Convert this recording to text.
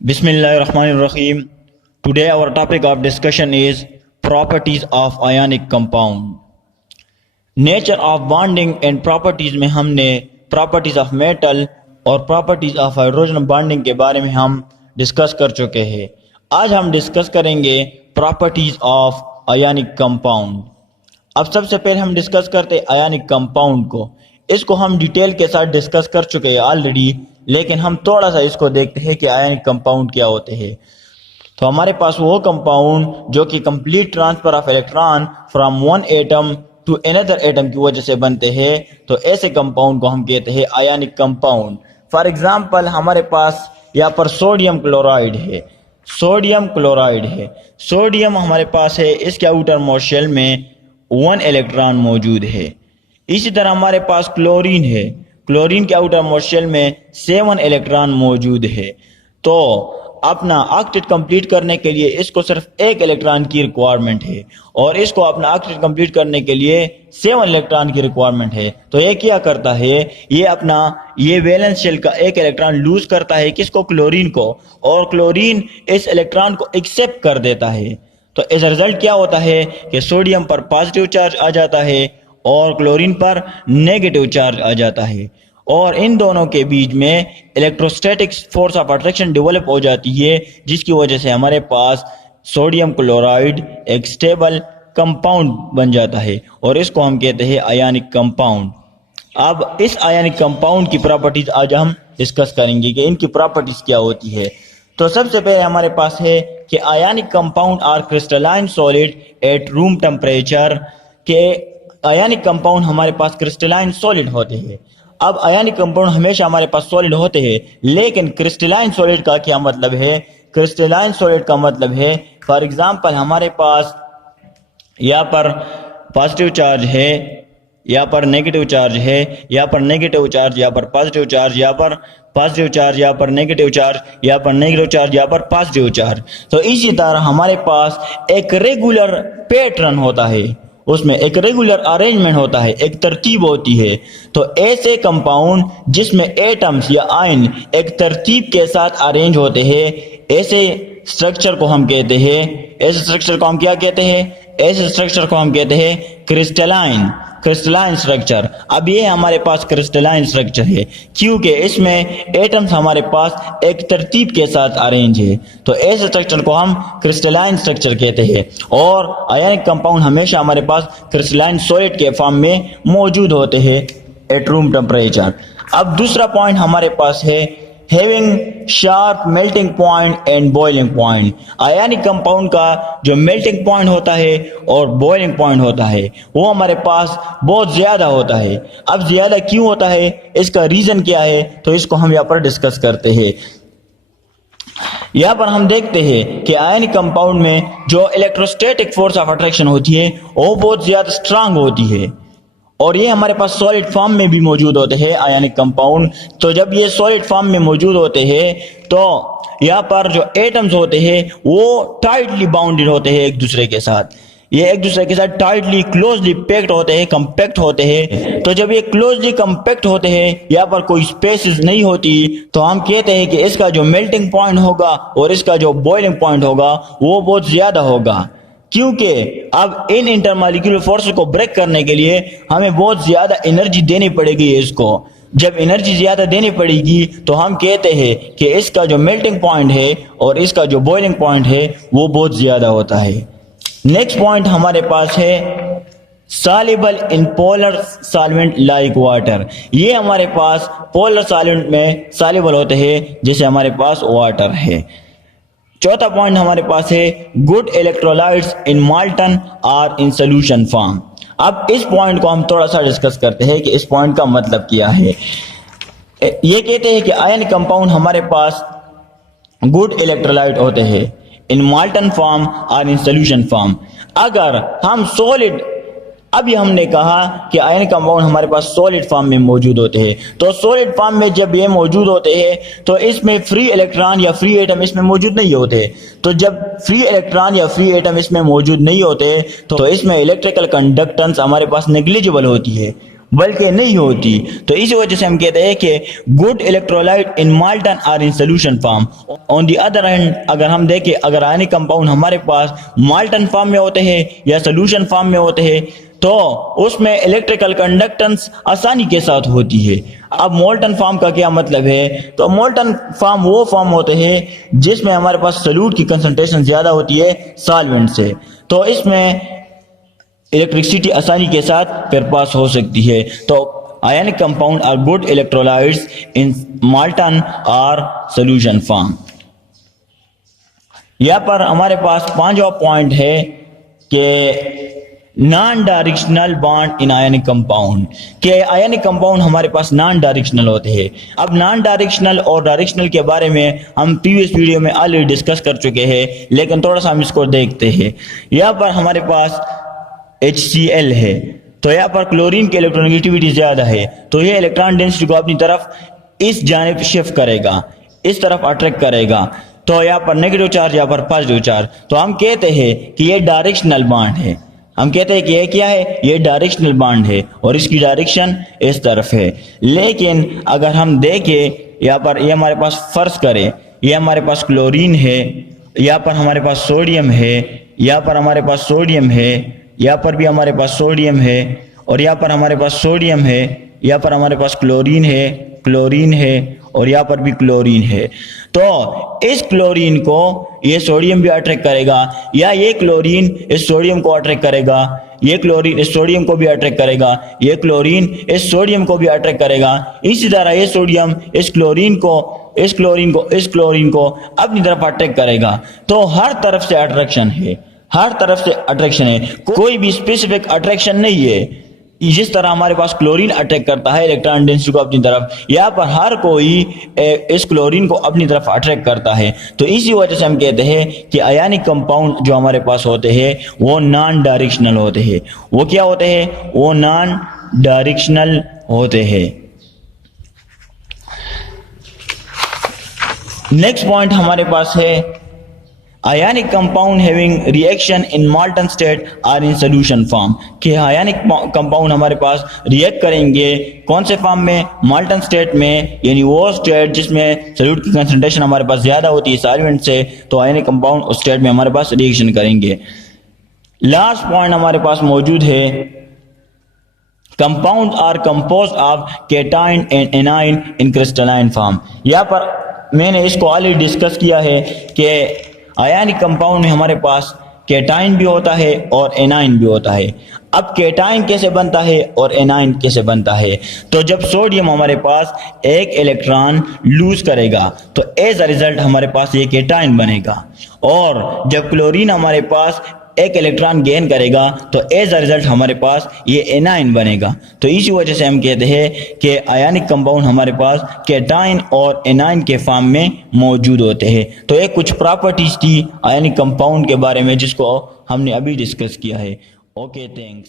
Bismillahirrahmanirrahim. Today our topic of discussion is properties of ionic compound. Nature of bonding and properties میں ہم نے properties of metal اور properties of hydrogen bonding کے بارے میں ہم ڈسکس کر چکے ہیں. آج ہم ڈسکس کریں گے properties of ionic compound. اب سب سے پہلے ہم ڈسکس کرتے ہیں ionic compound کو. اس کو ہم ڈیٹیل کے ساتھ ڈسکس کر چکے ہیں آلریڈی، لیکن ہم تھوڑا سا اس کو دیکھتے ہیں کہ آئنک کمپاؤنڈ کیا ہوتے ہیں. تو ہمارے پاس وہ کمپاؤنڈ جو کہ complete transfer of electron from one atom to another atom کی وجہ سے بنتے ہیں، تو ایسے کمپاؤنڈ کو ہم کہتے ہیں آئنک کمپاؤنڈ. فار ایگزامپل ہمارے پاس یہاں پر سوڈیم کلورائڈ ہے. سوڈیم ہمارے پاس ہے، اس کے آؤٹر موسٹ شیل میں 1 الیکٹران موجود ہے. اسی طرح ہمارے پاس کلورین ہے. کلورین کے آؤٹر موسٹ شیل میں 7 الیکٹران موجود ہے. تو اپنا آکٹیٹ کمپلیٹ کرنے کے لیے اس کو صرف 1 الیکٹران کی ریکوائرمنٹ ہے، اور اس کو اپنا آکٹیٹ کمپلیٹ کرنے کے لیے 7 الیکٹران کی ریکوائرمنٹ ہے. تو یہ کیا کرتا ہے، یہ ویلنس شیل کا 1 الیکٹران لوز کرتا ہے کس کو، کلورین کو، اور کلورین اس الیکٹران کو ایکسپٹ کر دیتا ہے. تو اس رزلٹ کیا ہوتا ہے کہ سوڈیم پر پازیٹیو چارج آ جاتا ہے اور کلورین پر نیگیٹو چارج آ جاتا ہے، اور ان دونوں کے بیچ میں electrostatic force of attraction develop ہو جاتی ہے، جس کی وجہ سے ہمارے پاس سوڈیم کلورائڈ ایک سٹیبل کمپاؤنڈ بن جاتا ہے، اور اس کو ہم کہتے ہیں آئنک کمپاؤنڈ. اب اس آئنک کمپاؤنڈ کی پراپرٹیز آج ہم ڈسکس کریں گے کہ ان کی پراپرٹیز کیا ہوتی ہے. تو سب سے پہلے ہمارے پاس ہے کہ ionic compound are crystalline solid at room temperature, کہ آئنک کمپاؤنڈ ہمارے پاس کرسٹلائن سالڈ ہوتے ہیں. اب آئنک کمپاؤنڈ ہمیشہ ہمارے پاس سالڈ ہوتے ہیں، لیکن کرسٹلائن سالڈ کا کیا مطلب ہے؟ کرسٹلائن سالڈ کا مطلب ہے فار ایگزامپل ہمارے پاس یہاں پر پازیٹیو چارج ہے، یہاں پر نیگیٹو چارج ہے، یہاں پر نیگیٹو چارج، یہاں پر پازیٹیو چارج، یہاں پر پازیٹیو چارج، یہاں پر نیگیٹو چارج، یہاں پر نیگیٹو چارج، یہاں پر پازیٹیو چارج. تو اسی طرح ہمارے پاس ایک ریگولر پیٹرن ہوتا ہے، اس میں ایک ریگولر ارینجمنٹ ہوتا ہے، ایک ترتیب ہوتی ہے. تو ایسے کمپاؤنڈ جس میں ایٹمز یا آئن ایک ترتیب کے ساتھ ارینج ہوتے ہیں، ایسے اسٹرکچر کو ہم کہتے ہیں، ایسے اسٹرکچر کو ہم کیا کہتے ہیں؟ ایسے اسٹرکچر کو ہم کہتے ہیں کرسٹلائن اسٹرکچر. اب یہ ہمارے پاس کرسٹلائن اسٹرکچر ہے کیونکہ اس میں ایٹمز ہمارے پاس ایک ترتیب کے ساتھ ارینج ہے. تو ایسے اسٹرکچر کو ہم کرسٹلائن اسٹرکچر کہتے ہیں، اور آئنک کمپاؤنڈ ہمیشہ ہمارے پاس کرسٹلائن سالڈ کے فارم میں موجود ہوتے ہیں ایٹ روم ٹیمپریچر. اب دوسرا پوائنٹ ہمارے پاس ہے having sharp melting point and boiling point. Ionic compound کا جو میلٹنگ پوائنٹ ہوتا ہے اور بوائلنگ پوائنٹ ہوتا ہے وہ ہمارے پاس بہت زیادہ ہوتا ہے. اب زیادہ کیوں ہوتا ہے، اس کا ریزن کیا ہے، تو اس کو ہم یہاں پر ڈسکس کرتے ہیں. یہاں پر ہم دیکھتے ہیں کہ آئنک کمپاؤنڈ میں جو الیکٹروسٹیٹک فورس آف اٹریکشن ہوتی ہے وہ بہت زیادہ اسٹرانگ ہوتی ہے، اور یہ ہمارے پاس سالڈ فارم میں بھی موجود ہوتے ہیں آئنک کمپاؤنڈ. تو جب یہ سالڈ فارم میں موجود ہوتے ہیں تو یہاں پر جو ایٹمز ہوتے ہیں وہ ٹائٹلی باؤنڈڈ ہوتے ہیں ایک دوسرے کے ساتھ، یہ ایک دوسرے کے ساتھ ٹائٹلی کلوزلی پیکڈ ہوتے ہیں، کمپیکٹ ہوتے ہیں. تو جب یہ کلوزلی کمپیکٹ ہوتے ہیں، یہاں پر کوئی اسپیسز نہیں ہوتی، تو ہم کہتے ہیں کہ اس کا جو میلٹنگ پوائنٹ ہوگا اور اس کا جو بوائلنگ پوائنٹ ہوگا وہ بہت زیادہ ہوگا، کیونکہ اب ان انٹرمالیکولر فورس کو بریک کرنے کے لیے ہمیں بہت زیادہ انرجی دینی پڑے گی. اس کو جب انرجی زیادہ دینی پڑے گی تو ہم کہتے ہیں کہ اس کا جو میلٹنگ پوائنٹ ہے اور اس کا جو بوائلنگ پوائنٹ ہے وہ بہت زیادہ ہوتا ہے. نیکسٹ پوائنٹ ہمارے پاس ہے soluble in polar solvent like water. یہ ہمارے پاس پولر سالوینٹ میں soluble ہوتے ہیں جیسے ہمارے پاس واٹر ہے. چوتھا پوائنٹ ہمارے پاس ہے گڈ الیکٹرولائٹس ان مالٹن اور ان سولوشن فارم. اب اس پوائنٹ کو ہم تھوڑا سا ڈسکس کرتے ہیں کہ اس پوائنٹ کا مطلب کیا ہے. یہ کہتے ہیں کہ آئنک کمپاؤنڈ ہمارے پاس گڈ الیکٹرولائٹ ہوتے ہیں ان مالٹن فارم اور ان سولوشن فارم. اگر ہم سولڈ، ابھی ہم نے کہا کہ آئنک کمپاؤنڈ ہمارے پاس سولڈ فارم میں موجود ہوتے ہیں، تو سولڈ فارم میں جب یہ موجود ہوتے ہیں تو اس میں فری الیکٹران یا فری ایٹم اس میں موجود نہیں ہوتے. تو جب فری الیکٹران یا فری ایٹم اس میں موجود نہیں ہوتے تو اس میں الیکٹریکل کنڈکٹنس ہمارے پاس نیگلیجبل ہوتی ہے، بلکہ نہیں ہوتی. تو اسی وجہ سے ہم کہتے ہیں کہ good electrolyte in molten or in solution form. On the other hand اگر ہم دیکھیں اگر آئنک کمپاؤنڈ ہمارے پاس مالٹن فارم میں ہوتے ہیں یا سولوشن فارم میں ہوتے ہیں تو اس میں الیکٹریکل کنڈکٹنس آسانی کے ساتھ ہوتی ہے. اب مولٹن فارم کا کیا مطلب ہے؟ تو مولٹن فارم وہ فارم ہوتے ہیں جس میں ہمارے پاس سولوٹ کی کنسنٹریشن زیادہ ہوتی ہے سالوینٹ سے، تو اس میں الیکٹرسٹی آسانی کے ساتھ پھر پاس ہو سکتی ہے. تو ionic compound are good electrolytes in molten اور سولوشن فارم. یہاں پر ہمارے پاس پانچواں پوائنٹ ہے کہ non directional bond in ionic compound, کہ آئنک کمپاؤنڈ ہمارے پاس نان ڈائریکشنل ہوتے ہیں. اب نان ڈائریکشنل اور ڈائریکشنل کے بارے میں ہم پریویس ویڈیو میں آلریڈی ڈسکس کر چکے ہیں، لیکن تھوڑا سا ہم اس کو دیکھتے ہیں. یہاں پر ہمارے پاس HCl ہے، تو یہاں پر کلورین کی الیکٹرونیگیٹیوٹی زیادہ ہے، تو یہ الیکٹران ڈینسٹی کو اپنی طرف اس جانب شفٹ کرے گا، اس طرف اٹریکٹ کرے گا. تو یہاں پر نیگیٹو چارج، یہاں پر پازیٹیو چارج. تو ہم کہتے ہیں کہ یہ ڈائریکشنل بانڈ ہے. ہم کہتے ہیں کہ یہ کیا ہے؟ یہ ڈائریکشنل بانڈ ہے اور اس کی ڈائریکشن اس طرف ہے. لیکن اگر ہم دیکھیں یہاں پر یہ ہمارے پاس فرض کرے یہ ہمارے پاس کلورین ہے، یہاں پر ہمارے پاس سوڈیم ہے، یہاں پر ہمارے پاس سوڈیم ہے، یہاں پر بھی ہمارے پاس سوڈیم ہے، اور یہاں پر ہمارے پاس سوڈیم ہے، یہاں پر ہمارے پاس کلورین ہے اور یہاں پر بھی کلورین ہے. تو اس کلورین کو یہ سوڈیم بھی اٹریکٹ کرے گا، یا یہ کلورین اس سوڈیم کو اٹریکٹ کرے گا، یہ کلورین اس سوڈیم کو بھی اٹریکٹ کرے گا، یہ کلورین اس سوڈیم کو بھی اٹریکٹ کرے گا. اسی طرح یہ سوڈیم اس کلورین کو اپنی طرف اٹریکٹ کرے گا. تو ہر طرف سے اٹریکشن ہے، کوئی بھی اسپیسیفک اٹریکشن نہیں ہے. جس طرح ہمارے پاس کلورین اٹریکٹ کرتا ہے الیکٹران ڈینسٹی کو اپنی طرف، یہاں پر ہر کوئی اس کلورین کو اپنی طرف اٹریکٹ کرتا ہے. تو اسی وجہ سے ہم کہتے ہیں کہ آئنک کمپاؤنڈ جو ہمارے پاس ہوتے ہیں وہ نان ڈائریکشنل ہوتے ہیں. وہ کیا ہوتے ہیں؟ وہ نان ڈائریکشنل ہوتے ہیں. نیکسٹ پوائنٹ ہمارے پاس ہے ionic compound having reaction in molten state or in solution form، کہ ionic compound ہمارے پاس ریئیکٹ کریں گے کون سے فارم میں؟ مالٹن سٹیٹ میں، یعنی وہ سٹیٹ جس میں سولوٹ کی کنسنٹریشن ہمارے پاس زیادہ ہوتی ہے سالوینٹ سے، تو ionic compound اس سٹیٹ میں ہمارے پاس ریئیکشن کریں گے. لاسٹ پوائنٹ ہمارے پاس موجود ہے compounds are composed of cation and anion in crystalline form. یہاں پر میں نے اس کو آلریڈی ڈسکس کیا ہے کہ آئنک کمپاؤنڈ میں ہمارے پاس کیٹائن بھی ہوتا ہے اور اینائن بھی ہوتا ہے. اب کیٹائن کیسے بنتا ہے اور اینائن کیسے بنتا ہے؟ تو جب سوڈیم ہمارے پاس ایک الیکٹران لوز کرے گا تو ایز اے ریزلٹ ہمارے پاس یہ کیٹائن بنے گا، اور جب کلورین ہمارے پاس ایک الیکٹران گین کرے گا تو ایز اے ریزلٹ ہمارے پاس یہ اینائن بنے گا. تو اسی وجہ سے ہم کہتے ہیں کہ آئنک کمپاؤنڈ ہمارے پاس کیٹائن اور اینائن کے فارم میں موجود ہوتے ہیں. تو یہ کچھ پراپرٹیز تھی آئنک کمپاؤنڈ کے بارے میں جس کو ہم نے ابھی ڈسکس کیا ہے. Okay, thanks.